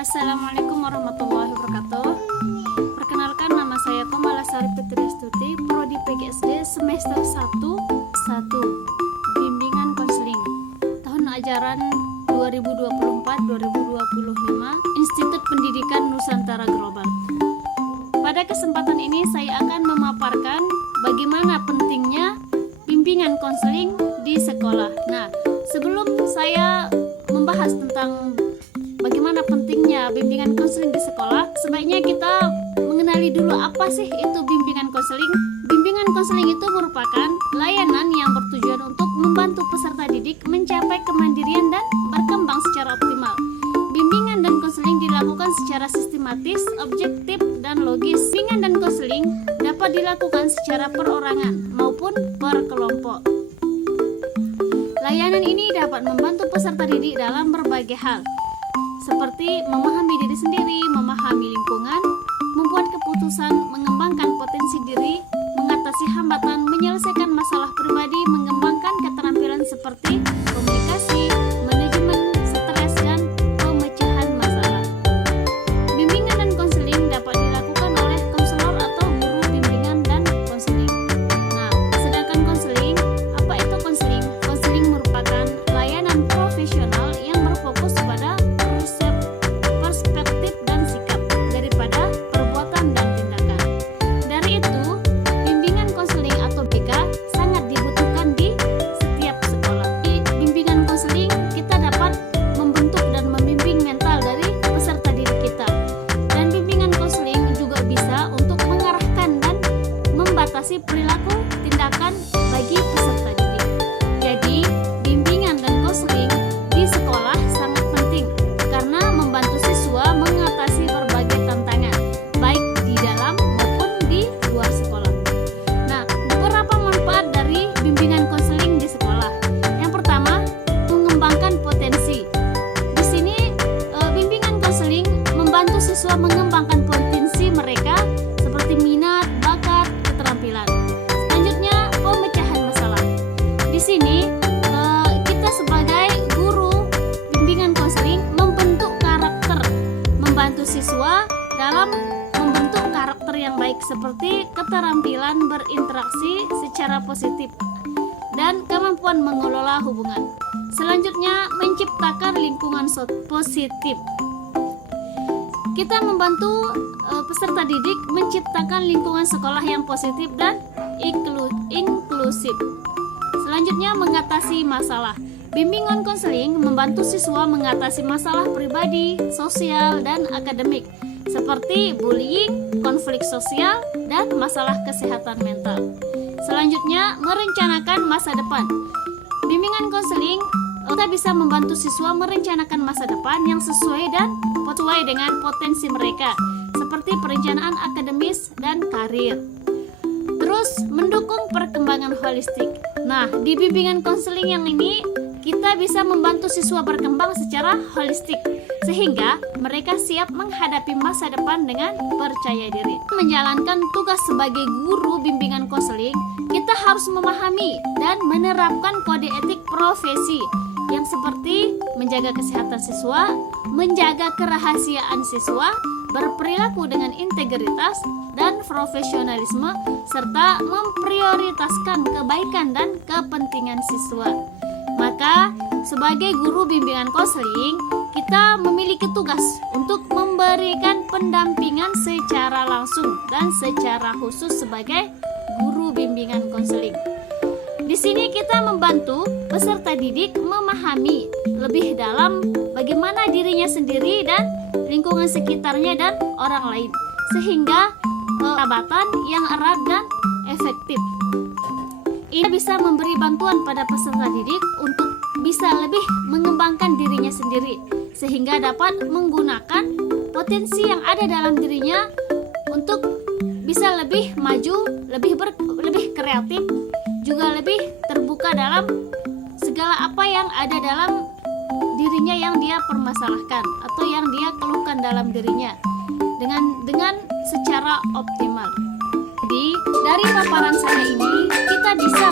Assalamualaikum warahmatullahi wabarakatuh. Perkenalkan, nama saya Komalasari Fitriastuti, Prodi PGSD semester 1 Bimbingan Konseling. Tahun ajaran 2024-2025, Institut Pendidikan Nusantara Global. Pada kesempatan ini saya akan memaparkan bagaimana pentingnya bimbingan konseling di sekolah. Nah, sebelum saya membahas tentang bagaimana pentingnya bimbingan konseling di sekolah, sebaiknya kita mengenali dulu apa sih itu bimbingan konseling. Bimbingan konseling itu merupakan layanan yang bertujuan untuk membantu peserta didik mencapai kemandirian dan berkembang secara optimal. Bimbingan dan konseling dilakukan secara sistematis, objektif, dan logis. Bimbingan dan konseling dapat dilakukan secara perorangan maupun per kelompok. Layanan ini dapat membantu peserta didik dalam berbagai hal, seperti memahami diri sendiri, memahami lingkungan, membuat keputusan, mengembangkan potensi diri, mengatasi hambatan, menyelesaikan masalah pribadi, mengembangkan keterampilan seperti komunikasi, manajemen stres, dan pemecahan masalah. Bimbingan dan konseling dapat dilakukan oleh konselor atau guru bimbingan dan konseling. Nah, sedangkan konseling, apa itu konseling? Konseling merupakan layanan profesional yang berfokus pada perspektif dan sikap daripada perbuatan dan tindakan. Dari itu, bimbingan konseling atau BK sangat dibutuhkan di setiap sekolah. Di bimbingan konseling, kita dapat membentuk dan membimbing mental dari peserta didik kita. Dan bimbingan konseling juga bisa untuk mengarahkan dan membatasi perilaku tindakan bagi peserta didik. Jadi, bimbingan dan konseling di sekolah sangat penting karena membantu siswa mengatasi berbagai tantangan, baik di dalam maupun di luar sekolah. Nah, beberapa manfaat dari bimbingan konseling di sekolah. Yang pertama, mengembangkan potensi. Di sini, bimbingan konseling membantu siswa mengembangkan potensi mereka seperti minat, bakat, keterampilan. Selanjutnya, pemecahan masalah. Di sini, kita sebagai guru bimbingan konseling membentuk karakter, membantu siswa dalam membentuk karakter yang baik seperti keterampilan berinteraksi secara positif dan kemampuan mengelola hubungan. Selanjutnya, menciptakan lingkungan positif. Kita membantu peserta didik menciptakan lingkungan sekolah yang positif dan inklusif. Selanjutnya, mengatasi masalah. Bimbingan konseling membantu siswa mengatasi masalah pribadi, sosial, dan akademik seperti bullying, konflik sosial, dan masalah kesehatan mental. Selanjutnya, merencanakan masa depan. Bimbingan konseling kita bisa membantu siswa merencanakan masa depan yang sesuai dengan potensi mereka, seperti perencanaan akademis dan karir. Terus, mendukung perkembangan holistik. Nah, di bimbingan konseling yang ini kita bisa membantu siswa berkembang secara holistik sehingga mereka siap menghadapi masa depan dengan percaya diri. Menjalankan tugas sebagai guru bimbingan konseling, kita harus memahami dan menerapkan kode etik profesi yang seperti menjaga kesehatan siswa, menjaga kerahasiaan siswa, berperilaku dengan integritas dan profesionalisme, serta memprioritaskan kebaikan dan kepentingan siswa. Maka, sebagai guru bimbingan konseling, kita memiliki tugas untuk memberikan pendampingan secara langsung dan secara khusus sebagai guru bimbingan konseling. Di sini kita membantu peserta didik memahami lebih dalam bagaimana dirinya sendiri dan lingkungan sekitarnya dan orang lain, sehingga persahabatan yang erat dan efektif. Ini bisa memberi bantuan pada peserta didik untuk bisa lebih mengembangkan dirinya sendiri, sehingga dapat menggunakan potensi yang ada dalam dirinya untuk bisa lebih maju, lebih kreatif, juga lebih terbuka dalam segala apa yang ada dalam dirinya yang dia permasalahkan atau yang dia keluhkan dalam dirinya dengan secara optimal. Jadi, dari paparan saya ini kita bisa